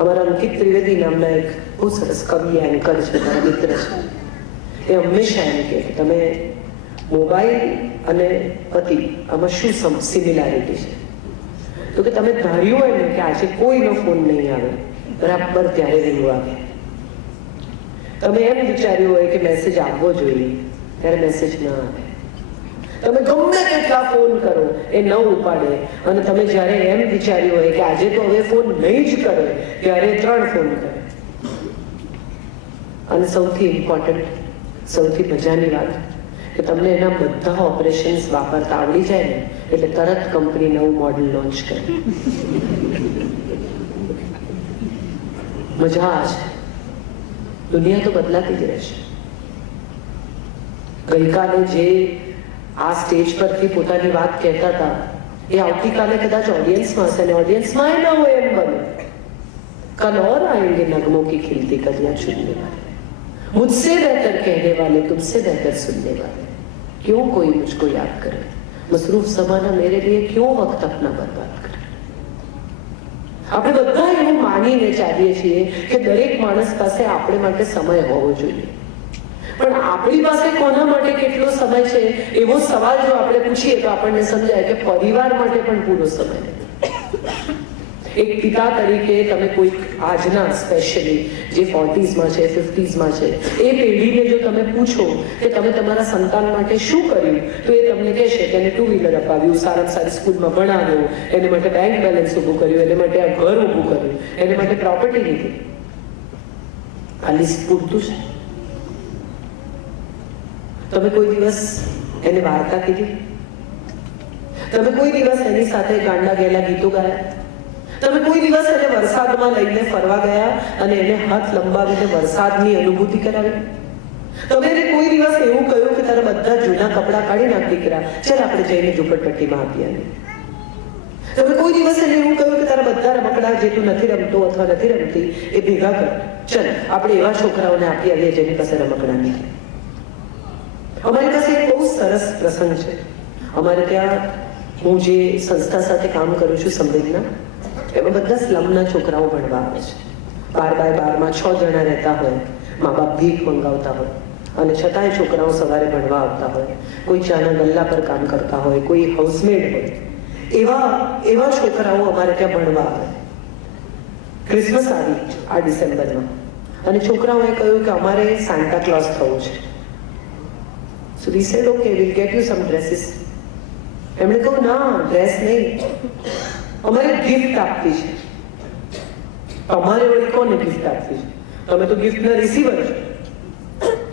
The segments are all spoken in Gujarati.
અમારા અંકિત ત્રિવેદી નામના એક બહુ સરસ કવિ એન્કર છે, મારા મિત્ર છે. એ હંમેશા એમ કે તમે મોબાઈલ અને પતિ આમાં શું સિમિલારિટી છે? તો કે તમે ધાર્યું હોય ને કે આજે કોઈનો ફોન નહીં આવે, બરાબર ત્યારે રિંગ આવે. તમે એમ વિચાર્યું હોય કે મેસેજ આવવો જોઈએ, ત્યારે મેસેજ ના આવે. તમે ગમે તેટલા ફોન કરો એ ન ઉપાડે, અને તમે જ્યારે એમ વિચાર્યું હોય કે આજે તો હવે ફોન નહીં જ કરે, ત્યારે 3 ફોન કરે. અને સૌથી ઇમ્પોર્ટન્ટ, સૌથી મજાની વાત કે તમને એના બધા ઓપરેશન્સ વાપરતા આવડી જાય ને એટલે તરત કંપની નવું મોડલ લોન્ચ કરે. મજા આ છે. દુનિયા તો બદલાતી જ રહેશે. ગઈકાલે જે આ સ્ટેજ પરથી પોતાની વાત કહેતા હતા એ આવતીકાલે કદાચ ઓડિયન્સમાં હશે, અને ઓડિયન્સમાં એ ન હોય એમ બને. कल और आएंगे नगमों की खिलती कलियां चुनने वाले, मुझसे बेहतर कहने वाले, तुमसे बेहतर सुनने वाले. क्यों कोई मुझको याद करे, मसरूफ ज़माना मेरे लिए क्यों वक्त अपना बर्बाद करे. આપણે બધા એવું માનીને ચાલીએ છીએ કે દરેક માણસ પાસે આપણે માટે સમય હોવો જોઈએ, પણ આપણી પાસે કોના માટે કેટલો સમય છે એવો સવાલ જો આપણે પૂછીએ તો આપણને સમજાય કે પરિવાર માટે પણ પૂરો સમય નથી. એક પિતા તરીકે તમે કોઈક આજના સ્પેશિયલી જે 40sમાં છે, 50sમાં છે, એ પેઢીને જો તમે પૂછો કે તમે તમારા સંતાન માટે શું કર્યું, તો એ તમને કહેશે કે એને 2 વ્હીલર અપાવ્યું, સારામાં સારી સ્કૂલમાં ભણાવ્યો, એને માટે બેંક બેલેન્સ ઊભું કર્યું, એને માટે આ ઘર ઊભું કર્યું, એને માટે પ્રોપર્ટી લીધી. આ લિસ્ટ પૂરતું છે? તમે કોઈ દિવસ એને વાર્તા કીધી? તમે કોઈ દિવસ એની સાથે ગાંડા ગયેલા ગીતો ગાયા? તમે કોઈ દિવસ એને વરસાદમાં લઈને ફરવા ગયા અને એને હાથ લંબાવીને વરસાદની અનુભૂતિ કરાવી? તમે એને કોઈ દિવસ એવું કહ્યું કે તારા બધા જૂના કપડાં કાઢી નાખ દીકરા, ચાલ આપણે જઈને ઝૂંપડપટ્ટીમાં આપી આવીએ? તમે કોઈ દિવસ એને એવું કહ્યું કે તારા બધા રમકડા જે તું નથી રમતો અથવા નથી રમતી એ ભેગા કર, ચાલ આપણે એવા છોકરાઓને આપી આવીએ જેની પાસે રમકડા નથી? અમારી પાસે એક બહુ સરસ પ્રસંગ છે. અમારે ત્યાં હું જે સંસ્થા સાથે કામ કરું છું, સંવેદના, એમાં બધા સ્લમના છોકરાઓ ભણવા આવે છે. 12x12માં 6 જણા રહેતા હોય, મા બાપ ભીખ મંગાવતા હોય, અને છતાંય છોકરાઓ સવારે ભણવા આવતા હોય. કોઈ ચાના ગલ્લા પર કામ કરતા હોય, કોઈ હાઉસમેડ હોય. એવા છોકરાઓ અમારે ત્યાં ભણવા આવે. ક્રિસમસ આવી આ ડિસેમ્બરમાં, અને છોકરાઓએ કહ્યું કે અમારે સાન્ટા ક્લોઝ થવું છે. So we said, okay, we'll get you some dresses. એમણે કહ્યું ના, ડ્રેસ નહીં, અમારે ગિફ્ટ આપવી છે. અમારે વળી કોને ગિફ્ટ આપવી છે? તમે તો ગિફ્ટના રિસીવર છો.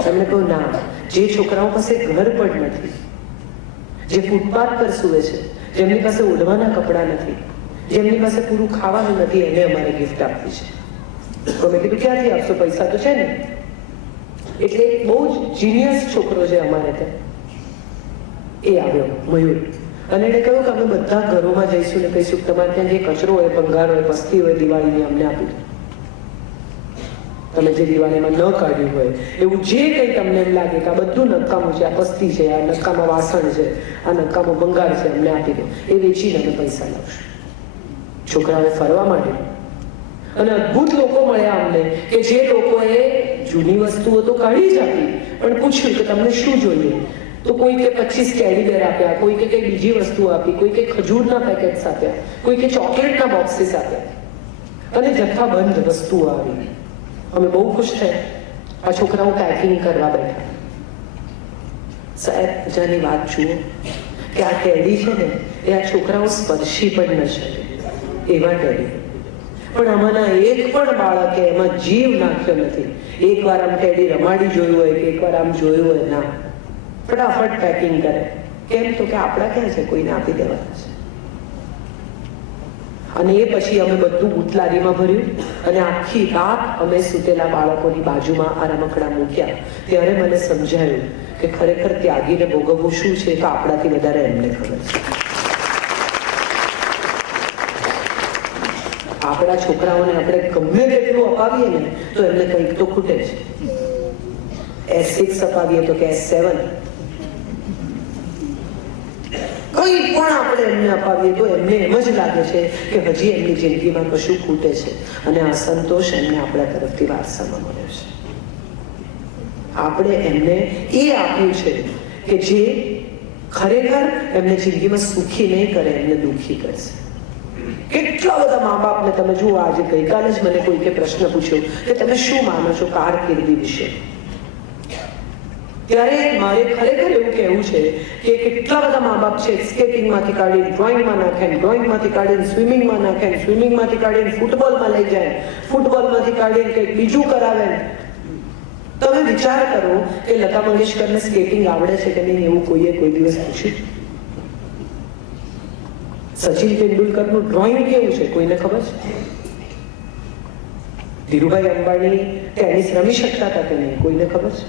એમણે કહ્યું ના, જે છોકરાઓ પાસે ઘર પણ નથી, જે ફૂટપાથ પર સૂવે છે, જેમની પાસે ઓઢવાના કપડાં નથી, જેમની પાસે પૂરું ખાવાનું નથી, એને અમારે ગિફ્ટ આપવી છે. તો મેં કીધું ક્યાંથી આપશો? પૈસા તો છે ને. એટલે એક બહુ જ જીનિયસ છોકરો છે અમારે ત્યાં, એ આવ્યો, મયુર, અને એને કહ્યું કે અમે બધા ઘરોમાં જઈશું ને કહીશું તમારે ત્યાં જે કચરો હોય, ભંગાર હોય, પસ્તી હોય, દિવાળીની અમને આપી દો. તમે જે દિવાળીમાં ન કાઢ્યું હોય એવું જે કંઈ તમને એમ લાગે કે આ બધું નકામું છે, આ પસ્તી છે, આ નકામા વાસણ છે, આ નકામો ભંગાર છે, અમને આપી દો. એ વેચીને અમે પૈસા લાવશું. છોકરાઓએ ફરવા માંડ્યું, અને અદ્ભુત લોકો મળ્યા અમને કે જે લોકોએ જૂની વસ્તુઓ તો કાઢી જ આપી, પણ પૂછ્યું કે તમને શું જોઈએ? તો કોઈ કે 25 કેરી બેર આપ્યા, કોઈ કે કઈ બીજી વસ્તુ આપી, કોઈ કે ખજૂરના પેકેટ્સ આપ્યા, કોઈ કે ચોકલેટના બોક્સીસ આપ્યા, અને જથ્થાબંધ વસ્તુઓ આવી. અમે બહુ ખુશ થયા. આ છોકરાઓ પેકિંગ કરવા બેઠા. સાહેબ, મજાની વાત જુઓ કે આ ટેડી છે ને એ આ છોકરાઓ સ્પર્શી પણ ન શકે એવા ટેડી. પણ આમાંના એક પણ બાળકે એમાં જીવ નાખ્યો નથી. એકવાર આમ ટેડી રમાડી જોયું હોય કે એકવાર આમ જોયું હોય, ના, ફટાફટ પેકિંગ કરે. કેમ? તો કે આપણા ક્યાં છે, કોઈને આપી દેવાના છે. અને એ પછી અમે બધું ઉતલારીમાં ભર્યું, અને આખી રાત અમે સૂતેલા બાળકોની બાજુમાં આ રમકડા મૂક્યા. ત્યારે મને સમજાયું કે ખરેખર ત્યાગીને ભોગવવું શું છે તો આપણાથી વધારે એમને ખબર છે. આપણા છોકરાઓને આપણે ગમે તેટલું અપાવીએ ને તો એમને કંઈક તો ખૂટે છે. S6 અપાવીએ તો કે S7, કંઈ કંઈ પણ આપણે એમને અપાવીએ તો એમને એમ જ લાગે છે કે હજી એમની જિંદગીમાં કશું ખૂટે છે અને અસંતોષ એમને આપણા તરફથી વારસામાં મળ્યો છે. આપણે એમને એ આપ્યું છે કે જે ખરેખર એમને જિંદગીમાં સુખી નહીં કરે, એમને દુઃખી કરશે. કેટલા બધા મા બાપને તમે જુઓ, આજે ગઈકાલે જ મને કોઈકે પ્રશ્ન પૂછ્યો કે તમે શું માનો છો કારકિર્દી વિશે, ત્યારે મારે ખરેખર એવું કહેવું છે કે કેટલા બધા મા બાપ છે સ્કેટિંગમાંથી કાઢીને ડ્રોઈંગમાં નાખે, ડ્રોઈંગમાંથી કાઢીને સ્વિમિંગમાં નાખે, સ્વિમિંગમાંથી કાઢીને ફૂટબોલમાં લઈ જાય, ફૂટબોલમાંથી કાઢીને કંઈક બીજું કરાવે. તમે વિચાર કરો કે લતા મંગેશકરને સ્કેટિંગ આવડે છે કે નહીં એવું કોઈએ કોઈ દિવસ પૂછ્યું? સચિન તેંડુલકરનું ડ્રોઈંગ કેવું છે કોઈને ખબર છે? ધીરુભાઈ અંબાણી ટેનિસ રમી શકતા હતા કે નહીં કોઈને ખબર છે?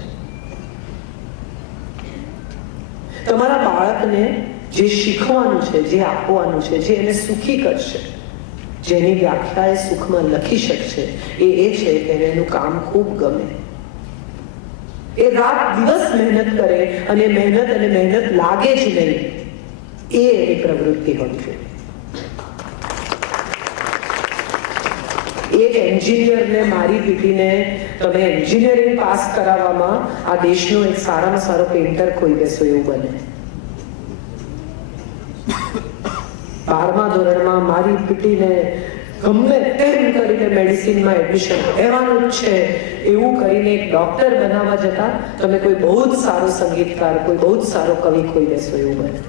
તમારા બાળકને જે શીખવાનું છે, જે આપવાનું છે, જે એને સુખી કરશે, જેની વ્યાખ્યા એ સુખમાં લખી શકશે, એ છે કે એનું કામ ખૂબ ગમે, એ રાત દિવસ મહેનત કરે અને મહેનત લાગે જ નહીં, એ એની પ્રવૃત્તિ હોવી જોઈએ. એક એન્જિનિયરને મારી પીટીને તમે એન્જિનિયરિંગ પાસ કરાવવામાં આ દેશનો એક સારામાં સારો પેઇન્ટર ખોઈ બેસો એવું બને. 12મા ધોરણમાં મારી પીટીને ગમે તેમ કરીને મેડિસિનમાં એડમિશન લેવાનું જ છે એવું કરીને એક ડોક્ટર બનાવવા જતા તમે કોઈ બહુ જ સારો સંગીતકાર, કોઈ બહુ જ સારો કવિ ખોઈ બેસો એવું બને.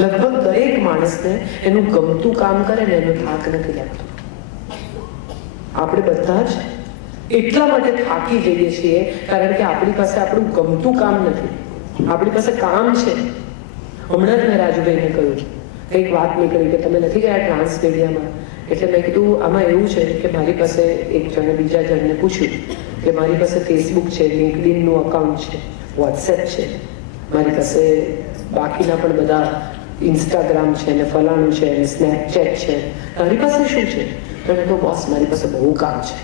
લગભગ દરેક માણસને એનું ગમતું કામ કરે ને એનો થાક નથી લાગતો. આપણે બધા જ એટલા માટે થાકી જઈએ છીએ કારણ કે આપણી પાસે આપણું ગમતું કામ નથી, આપણી પાસે કામ છે. હમણાં જ મેં રાજુભાઈને કહ્યું, કંઈક વાત નીકળી કે તમે નથી ગયા ટ્રાન્સ મીડિયામાં, એટલે મેં કીધું આમાં એવું છે કે મારી પાસે એક જણે બીજા જણને પૂછ્યું કે મારી પાસે ફેસબુક છે, લિંકડિનનું અકાઉન્ટ છે, વોટ્સએપ છે, મારી પાસે બાકીના પણ બધા ઇન્સ્ટાગ્રામ છે ને ફલાણું છે ને સ્નેપચેટ છે, તારી પાસે શું છે? તો મેં કહ્યું બોસ મારી પાસે બહુ કામ છે.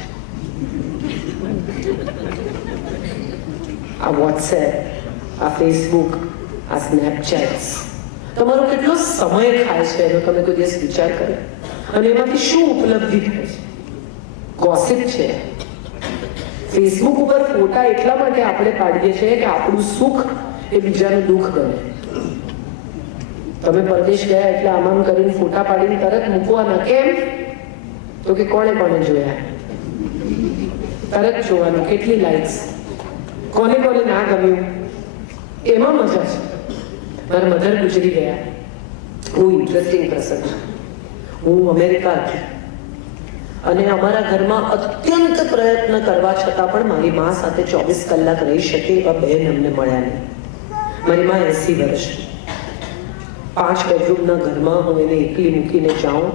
આ વોટ્સએપ, આ ફેસબુક, આ સ્નેપચેટ તમારો કેટલો સમય ખાય છે એનો તમે કોઈ દિવસ વિચાર કર્યો? અને એમાંથી શું ઉપલબ્ધિ થાય છે? ગોસિપ છે. ફેસબુક ઉપર ફોટા એટલા માટે આપણે પાડીએ છીએ કે આપણું સુખ એ બીજાનું દુઃખ બને. તમે પરદેશ ગયા એટલે આમ કરીને ફોટા પાડીને તરત મૂકવાના. કેમ? તો કે કોણે જોયા, તરત જોવાનું કેટલી લાઈક્સ, કોને ના ગમ્યું, એમાં મજા છે. મારા મધર ગુજરી ગયા, બહુ ઇન્ટરેસ્ટિંગ પ્રસંગ. હું અમેરિકા હતી અને અમારા ઘરમાં અત્યંત પ્રયત્ન કરવા છતાં પણ મારી મા સાથે 24 કલાક રહી શકે એવા બહેન અમને મળ્યા નહીં. મારી મા 80 વર્ષ, 5 બેડરૂમના ઘરમાં હું એને એકલી મૂકીને જાઉં,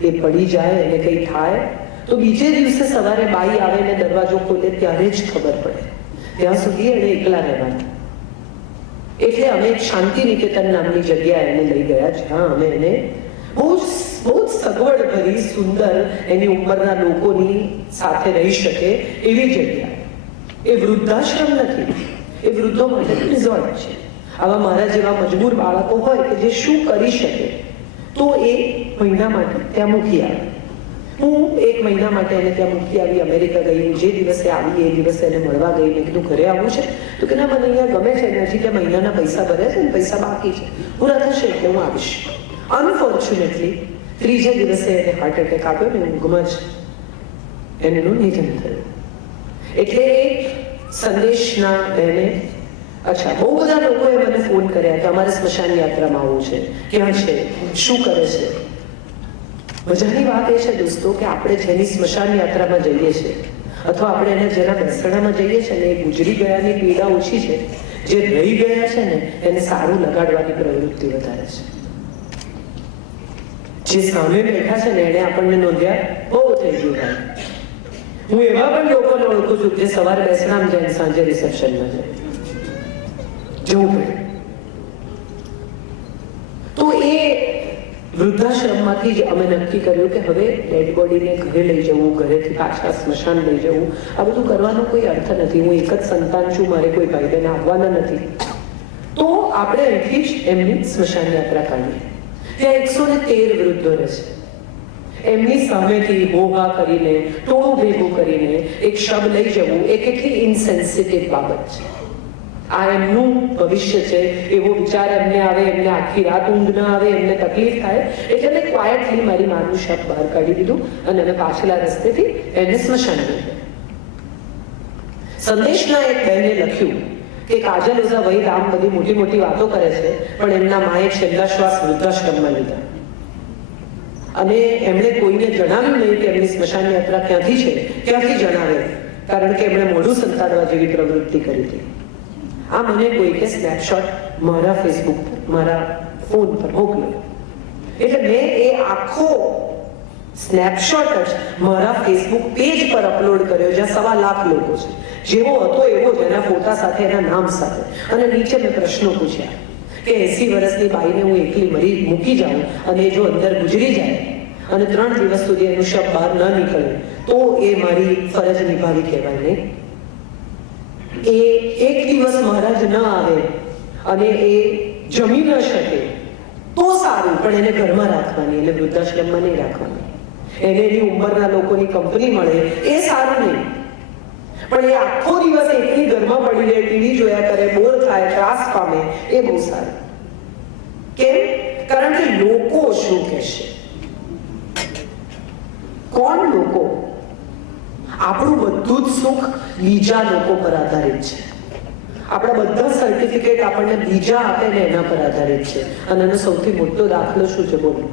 એ પડી જાય, એને કંઈ થાય તો બીજે દિવસે સવારે બાઈ આવે ને દરવાજો ખોલે ત્યારે જ ખબર પડે. ત્યાં સુધી એને એકલા રહેવાનું. એટલે અમે એક શાંતિ નિકેતન નામની જગ્યા એને લઈ ગયા, જ્યાં અમે એને બહુ જ સગવડ ભરી સુંદર એની ઉંમરના લોકોની સાથે રહી શકે એવી જગ્યા. એ વૃદ્ધાશ્રમ નથી, એ વૃદ્ધો માટે રિઝોર્ટ છે. આવા મારા જેવા મજબૂર બાળકો હોય કે જે શું કરી શકે તો એ મહિના માટે ત્યાં મૂકી આવે. હું 1 મહિના માટે એને ત્યાં મૂકી આવી, અમેરિકા ગઈ. હું જે દિવસે આવી એ દિવસે એને મળવા ગઈ. મેં કીધું ઘરે આવવું છે? તો કે ના, મને અહીંયા ગમે છે, હજી ત્યાં મહિનાના પૈસા ભરે છે ને પૈસા બાકી છે, પૂરા થશે એટલે હું આવીશ. અનફોર્ચ્યુનેટલી 3જે દિવસે એને હાર્ટ એટેક આવ્યો ને ઊંઘમાં જ એનું નિધન થયું. એટલે સંદેશના એને બહુ બધા લોકોએ મને ફોન કર્યા કે અમારે સ્મશાન યાત્રામાં આવવું છે, ક્યાં છે, શું કરે છે. મજાની વાત એ છે દોસ્તો કે આપણે જેની સ્મશાન યાત્રામાં જઈએ છીએ અથવા આપણે એને જેના બેસણામાં જઈએ છીએ ને એ ગુજરી ગયાની પીડા ઓછી છે, જે રહી ગયા છે ને એને સારું લગાડવાની પ્રવૃત્તિ વધારે છે. જે સામે બેઠા છે ને એને આપણને નોંધ્યા બહુ થઈ ગયું ભાઈ. હું એવા પણ લોકોને ઓળખું છું જે સવારે બેસણામાં જાય સાંજે રિસેપ્શનમાં જાય, જવું પડે. તો એ વૃદ્ધાશ્રમમાંથી જ અમે નક્કી કર્યું કે હવે ડેડ બોડીને ઘરે લઈ જવું, ઘરેથી પાછા સ્મશાન લઈ જવું, આ બધું કરવાનો કોઈ અર્થ નથી. હું એક જ સંતાન છું, મારે કોઈ ભાઈ બહેન આવવાના નથી. આપણે અહીંથી જ એમની સ્મશાન યાત્રા કાઢીએ. ત્યાં 113 વૃદ્ધો રહે છે. એમની સામેથી હોહા કરીને, ટોળું ભેગું કરીને એક શબ લઈ જવું એ કેટલી ઇનસેન્સિટિવ બાબત છે. આ એમનું ભવિષ્ય છે એવો વિચાર એમને આવે, એમને આખી રાત ઊંઘ ન આવે, એમને તકલીફ થાય, એટલે મેં ક્વાયટલી મારી માનું શબ બહાર કાઢી દીધું અને અમે પાછલા રસ્તેથી એને સ્મશાન લઈ ગયા. સંદેશના એક બહેને લખ્યું કે કાજલ ઓઝા વહી રામ બધી મોટી મોટી વાતો કરે છે, પણ એમના માએ છેલ્લા શ્વાસ વૃદ્ધાશ્રમમાં લીધા અને એમણે કોઈને જણાવ્યું નહીં કે એમની સ્મશાન યાત્રા ક્યાંથી છે. ક્યાંથી જણાવે? કારણ કે એમણે મોઢું સંતાડવા જેવી પ્રવૃત્તિ કરી હતી. આ મને કોઈકે સ્નેપશોટ મારા ફેસબુક પર, મારા ફોન પર મોકલ્યો. એટલે મેં એ આખો સ્નેપશોટ જ મારા ફેસબુક પેજ પર અપલોડ કર્યો, જ્યાં 1.25 લાખ લોકો છે. જેવો હતો એવો જ, એના ફોટા સાથે, એના નામ સાથે. અને નીચે મેં પ્રશ્નો પૂછ્યા કે 80 વર્ષની બાઈને હું એકલી મૂકી જાઉં અને જો અંદર ગુજરી જાય અને 3 દિવસ સુધી એનું શબ બહાર ન નીકળે તો એ મારી ફરજ નિભાવી કહેવાય નહીં? એ એક દિવસ મહારાજ ન આવે અને એ જમી ન શકે તો સારું, પણ એને ઘરમાં રાખવાની, એને વૃદ્ધાશ્રમમાં નહીં રાખવાની. એને એની ઉંમરના લોકોની કંપની મળે એ સારું નહીં, પણ એ આખો દિવસ એકલી ઘરમાં પડી રહે, ટીવી જોયા કરે, બોર થાય, ત્રાસ પામે, એ બહુ સારું. કેમ? કારણ કે લોકો શું કહેશે? કોણ લોકો? આપણું બધું જ સુખ બીજા લોકો પર આધારિત છે. આપણા બધા સર્ટિફિકેટ આપણને બીજા આપે ને એના પર આધારિત છે. અને એનો સૌથી મોટો દાખલો શું છે? બોલો.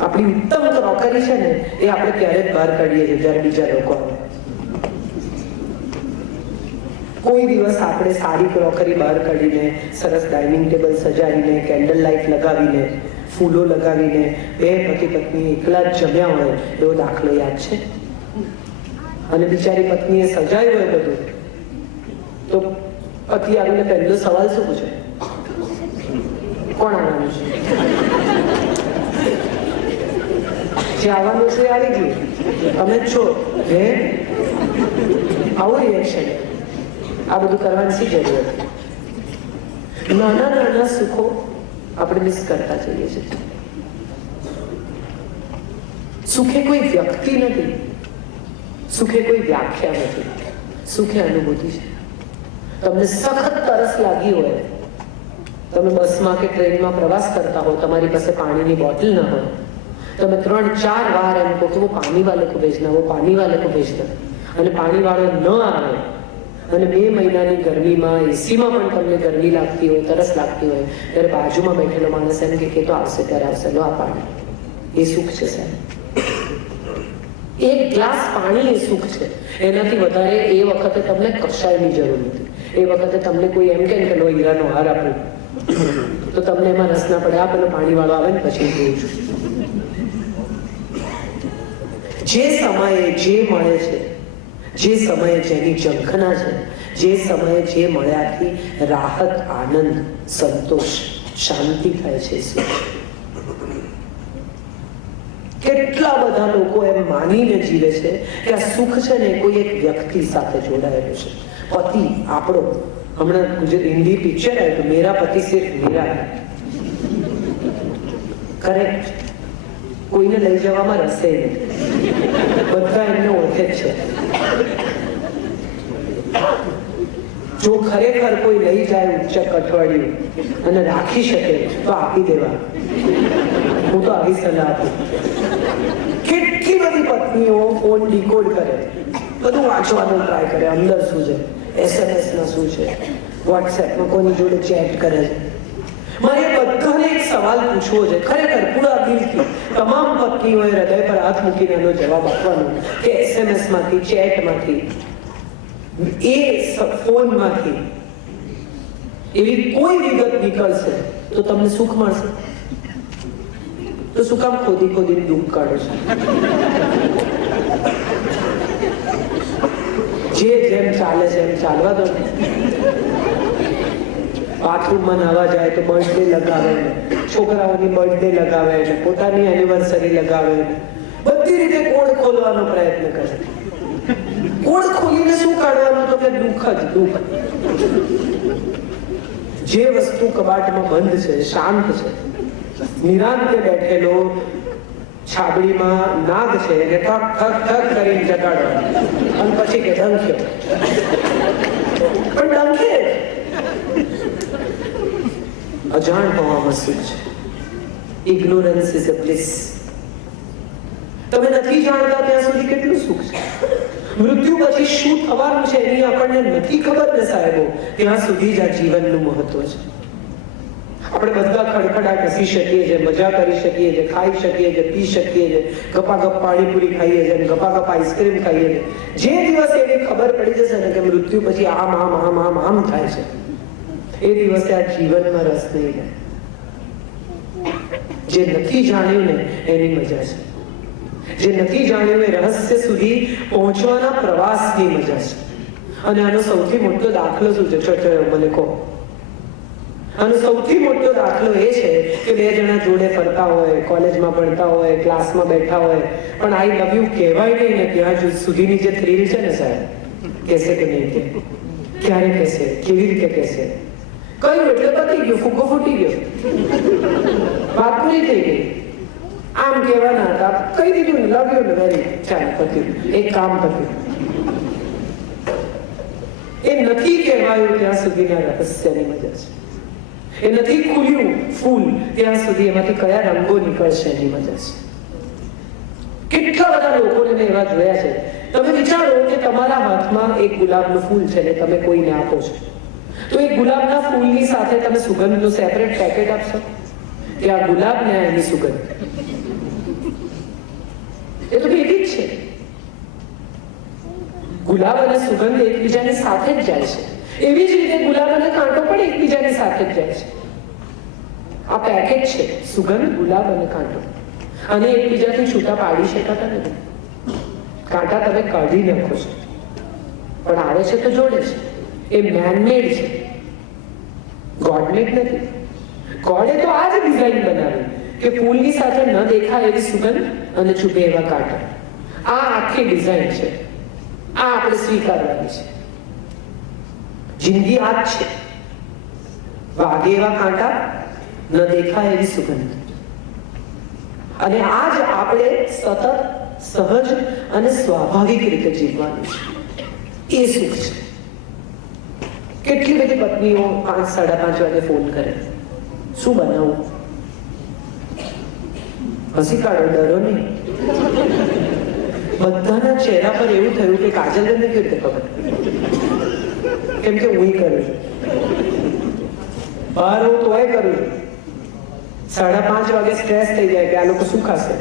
આપણી ઉત્તમ ક્રોકરી છે ને એ આપણે ત્યારે જ બહાર કાઢીએ છીએ જ્યારે બીજા લોકો આવે. કોઈ દિવસ આપણે સારી ક્રોકરી બહાર કાઢીને, સરસ ડાઇનિંગ ટેબલ સજાવીને, કેન્ડલ લાઇટ લગાવીને, ફૂલો લગાવીને 2 પતિ પત્ની એકલા જ જમ્યા હોય એવો દાખલો યાદ છે? અને બિચારી પત્નીએ સજાયું હોય બધું તો પતિ આવીને પહેલો સવાલ શું પૂછે? કોણ આવવાનું છે? જે આવવાનું છે આવી ગયું, તમે જ છો. હે, આવું રિએક્શન. આ બધું કરવાની શી જરૂર હતી? નાના નાના સુખો આપણે મિસ કરતા જઈએ છીએ. સુખે કોઈ વ્યક્તિ નથી, સુખે કોઈ વ્યાખ્યા નથી, સુખે અનુભૂતિ છે. તમને સખત તરસ લાગી હોય, તમે બસમાં કે ટ્રેનમાં પ્રવાસ કરતા હો, તમારી પાસે પાણીની બોટલ ન હોય, તમે 3-4 વાર એમ કહો કે वो पानी वाले को भेजना, वो पानी वाले को भेजना, અને પાણી વાળો ન આવે અને 2 મહિનાની ગરમીમાં એસીમાં પણ તમને ગરમી લાગતી હોય, તરસ લાગતી હોય, ત્યારે બાજુમાં બેઠેલો માણસ એમ કે તો આવશે ત્યારે આવશે, લો આ પાણી. એ સુખ છે સાહેબ. એક ગ્લાસ પાણી એ સુખ છે. એનાથી વધારે એ વખતે તમને કશાયની જરૂર નથી. એ વખતે તમને કોઈ એમ કે લો હીરાનો હાર આપો તો તમને એમાં રસ ના પડે. આ પેલો પાણી વાળો આવે ને પછી જોઉં છું. જે સમયે જે મળે છે, જે સમયે જેની ઝંખના છે, જે સમયે જે મળ્યાથી રાહત, આનંદ, સંતોષ, શાંતિ થાય છે, સુખ. કેટલા બધા લોકો એમ માનીને જીવે છે કે આ સુખ છે ને કોઈ એક વ્યક્તિ સાથે જોડાયેલું છે. પતિ આપણો, હમણાં હિન્દી પિક્ચર આવ્યું મેરા પતિ સિર્ફ મેરા. કરેક્ટ. કોઈને લઈ જવામાં રસે નહીં, બધા એમને ઓળખે જ છે. જો ખરેખર કોઈ લઈ જાય ઉચ્ચક અઠવાડિયું અને રાખી શકે તો આપી દેવા. હું તો આવી સલાહ આપું. કેટલી બધી પત્નીઓ ફોન ડીકોડ કરે, બધું વાંચવાનો ટ્રાય કરે, અંદર શું છે, SMS માં શું છે, વોટ્સએપમાં કોની જોડે ચેટ કરે છે. મારે બધાને એક સવાલ પૂછવો છે, ખરેખર પૂરા દિલથી તમામ પત્નીઓએ હૃદય પર હાથ મૂકીને એનો જવાબ આપવાનો કે SMS માંથી, ચેટમાંથી, એ ફોનમાંથી એવી કોઈ વિગત નીકળશે તો તમને સુખ મળશે? તો શું કામ ખોદી ખોદીને દુઃખ કાઢો છો? જે જેમ ચાલે છે એમ ચાલવા દો. બાથરૂમમાં નાવા જાય તો બર્થડે લગાવે ને, છોકરાઓની બર્થડે લગાવે ને, પોતાની એનિવર્સરી લગાવે ને, બધી રીતે કોડ ખોલવાનો પ્રયત્ન કરે. કોડ ખોલીને શું કાઢવાનું? તો કે દુઃખ જ દુઃખ. જે વસ્તુ કબાટમાં બંધ છે, શાંત છે, નિરાંતે બેઠેલો છાબડીમાં નાગ છે એને ઠક ઠક ઠક કરીને જગાડો અને પછી કે ડંખ્યો, પણ ડંખે અજાણ હોવામાં શું છે? Ignorance is a bliss. તમે નથી જાણતા ત્યાં સુધી કેટલું સુખ છે. મૃત્યુ પછી શું થવાનું છે એની આપણને નથી ખબર ને સાહેબો, ત્યાં સુધી જ આ જીવનનું મહત્વ છે. આપણે બધા ખડખડાટ હસી શકીએ છીએ, મજા કરી શકીએ છીએ, ખાઈ શકીએ છીએ, પી શકીએ છીએ, ગપાગપ પાણીપુરી ખાઈએ છીએ, ગપાગપ આઈસ્ક્રીમ ખાઈએ છીએ. જે દિવસે એની ખબર પડી જશે ને કે મૃત્યુ પછી આમ આમ આમ આમ આમ થાય છે, એ દિવસે આ જીવનમાં રસ નહીં રહે. જે નથી જાણ્યું ને એની મજા છે. જે નથી જાણ્યું એ રહસ્ય સુધી પહોંચવાના પ્રવાસની મજા છે. અને આનો સૌથી મોટો દાખલો શું છે? મને કહો. આનો સૌથી મોટો દાખલો એ છે કે બે જણા જોડે ફરતા હોય, કોલેજમાં ભણતા હોય, ક્લાસમાં બેઠા હોય, પણ આઈ લવ યુ કહેવાય નહીં ને ત્યાં સુધીની જે થ્રિલ છે ને સાહેબ, કહેશે કે નહીં કે, ક્યારે કહેશે, કેવી રીતે કહેશે, કયું એટલે પતી ગયું, ફૂગો ફૂટી ગયો, વાત પૂરી થઈ ગઈ. આમ કહેવાના હતા, કહી દીધું ને, લવ યુ ને, વેરી ચાલો પત્યું, એક કામ પત્યું. એ નથી કહેવાયું ત્યાં સુધીના રહસ્યની મજા છે. એ નથી ખુલ્યું ફૂલ ત્યાં સુધી એમાંથી કયા રંગો નીકળશે એની મજા છે. કેટલા બધા લોકોને મેં એવા જોયા છે. તમે વિચારો કે તમારા હાથમાં એક ગુલાબનું ફૂલ છે ને તમે કોઈને આપો છો, તો એ ગુલાબના ફૂલની સાથે તમે સુગંધનું સેપરેટ પેકેટ આપશો કે આ ગુલાબ ને એની સુગંધ? એ તો ભેગી જ છે. ગુલાબ અને સુગંધ એકબીજાની સાથે જ જાય છે. એવી જ રીતે ગુલાબ અને કાંટો પણ એકબીજાની સાથે જ જાય છે. આ પેકેટ છે, સુગંધ, ગુલાબ અને કાંટો, અને એકબીજાથી છૂટા પાડી શકાતા નથી. કાંટા તમે કાઢી નાખો છો પણ આવે છે તો જોડે છે. એ મેનમેડ છે, ગોડમેડ નથી. ગોડે તો આ જ ડિઝાઇન બનાવી કે ફૂલની સાથે ન દેખાય એવી સુગંધ અને ચૂપે એવા કાંટા. આ આખી ડિઝાઇન છે. આ આપણે સ્વીકારવાની છે. જિંદગી આ જ છે. વાગે એવા કાંટા, ન દેખાય એવી સુગંધ. અને આ જ આપણે સતત, સહજ અને સ્વાભાવિક રીતે જીવવાનું છે. એ સુખ છે. કેટલી બધી પત્નીઓ 5, 5:30 વાગે ફોન કરે, શું બનાવું? હસી કાઢો, ડરો નહીં. બધાના ચહેરા પર એવું થયું કે કાજલને કેવી રીતે ખબર? કેમ કે હું કરું છું, બહાર હું તોય કરું છું. 5:30 વાગે સ્ટ્રેસ થઈ જાય કે આ લોકો શું ખાશે,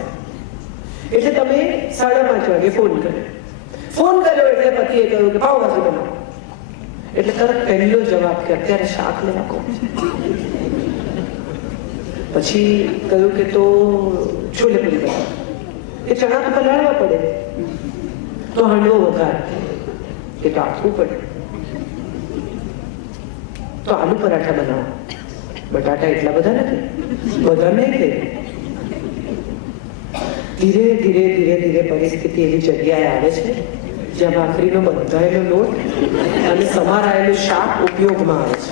એટલે તમે 5:30 વાગે ફોન કર્યો. ફોન કર્યો એટલે પતિએ કહ્યું કે પાવભાજી બનાવો. એટલે તરત પહેલો જવાબ કે અત્યારે શાક લેવા કોણ છે? પછી કહ્યું કે તો છોલે પૂરી બનાવો. એ ચણા તો પલાળવા પડે, તો હાંડવો વઘાર, એ તો આખવું પડે. તો આલુ પરાઠા બનાવો. બટાટા એટલા બધા નથી, બધા નહીં થઈ. ધીરે ધીરે ધીરે ધીરે પરિસ્થિતિ એવી જગ્યાએ આવે છે જ્યાં ભાખરીનો બંધાયેલો લોટ અને સમારાયેલું શાક ઉપયોગમાં આવે છે.